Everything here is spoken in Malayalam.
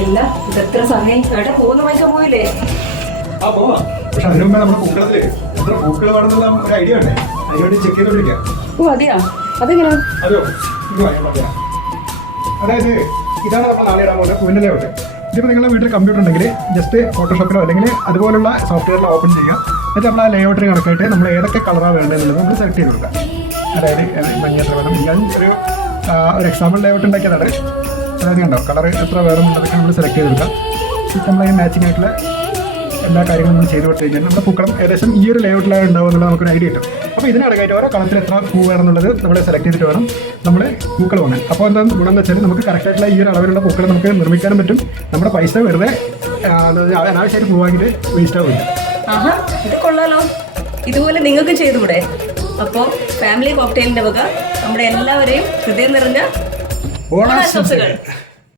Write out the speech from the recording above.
എല്ലാം ഇതെത്ര സമയം എവിടെ പോകുന്ന പൈസ പോയില്ലേ? ആ പോവാ. പക്ഷെ അതിനു മുമ്പേ നമ്മുടെ പൂക്കളത്തില് എത്ര പൂക്കൾ വേണമെന്നുള്ള ഒരു ഐഡിയ ഉണ്ടേ. അതിനുവേണ്ടി ചെക്ക് ചെയ്തോണ്ടിരിക്കാം. ഓ അതെയാ, അതെങ്ങനെ? അതെയോ, ഇത് വാങ്ങാൻ പറയാം. അതായത് ഇതാണ് നമ്മൾ നാളെ ഇടാൻ പോകുന്നത് പൂവിൻ്റെ ലേഔട്ട്. ഇതിപ്പോൾ നിങ്ങളുടെ വീട്ടിൽ കമ്പ്യൂട്ടർ ഉണ്ടെങ്കിൽ ജസ്റ്റ് ഫോട്ടോഷോപ്പിലോ അല്ലെങ്കിൽ അതുപോലുള്ള സോഫ്റ്റ്വെയറിൽ ഓപ്പൺ ചെയ്യുക. എന്നിട്ട് നമ്മൾ ആ ലേഔട്ടിന് കണക്കായിട്ട് നമ്മൾ ഏതൊക്കെ കളറാണ് വേണ്ടതെന്നുള്ളത് നമ്മൾ സെലക്ട് ചെയ്ത് കൊടുക്കുക. അതായത് മഞ്ഞ എത്ര വേണം, ഞാൻ ഒരു എക്സാമ്പിൾ ലേഔട്ട് ഉണ്ടാക്കിയതാണ്. അതായത് കണ്ടോ കളർ എത്ര വേണമെന്നുള്ളതൊക്കെ നമ്മൾ സെലക്ട് ചെയ്ത് കൊടുക്കാം. നമ്മളതിന് മാച്ചിങ് ആയിട്ടുള്ള എല്ലാ കാര്യങ്ങളും നമ്മൾ ചെയ്ത് കൊടുത്തു കഴിഞ്ഞാൽ നമ്മുടെ പൂക്കളം ഏകദേശം ഈ ഒരു ലേഔട്ടിലാണ് ഉണ്ടാവുക എന്നുള്ളത് നമുക്കൊരു ഐഡിയ കിട്ടും. അപ്പോൾ ഇതിനടക്കായിട്ട് ഓരോ കളത്തിൽ എത്ര പൂ വേണമെന്നുള്ളത് നമ്മൾ സെലക്ട് ചെയ്തിട്ട് വേണം നമ്മൾ പൂക്കൾ വാങ്ങാൻ. അപ്പോൾ എന്താ ഗുണം എന്ന് വെച്ചാൽ നമുക്ക് കറക്റ്റായിട്ടുള്ള ഈ ഒരു അളവിലുള്ള പൂക്കൾ നമുക്ക് നിർമ്മിക്കാനും പറ്റും. നമ്മുടെ പൈസ വെറുതെ അനാവശ്യമായിട്ട് പൂവാക്കിയിട്ട് വേസ്റ്റ് ആവില്ല. ആഹാ, ഇത് കൊള്ളാലോ. ഇതുപോലെ നിങ്ങൾക്കും ചെയ്തുകൂടെ? അപ്പോൾ ഫാമിലി കോക്ടെയിലിൻ്റെ വക നമ്മുടെ എല്ലാവരെയും ഹൃദയം നിറഞ്ഞ ഓണാശംസകൾ.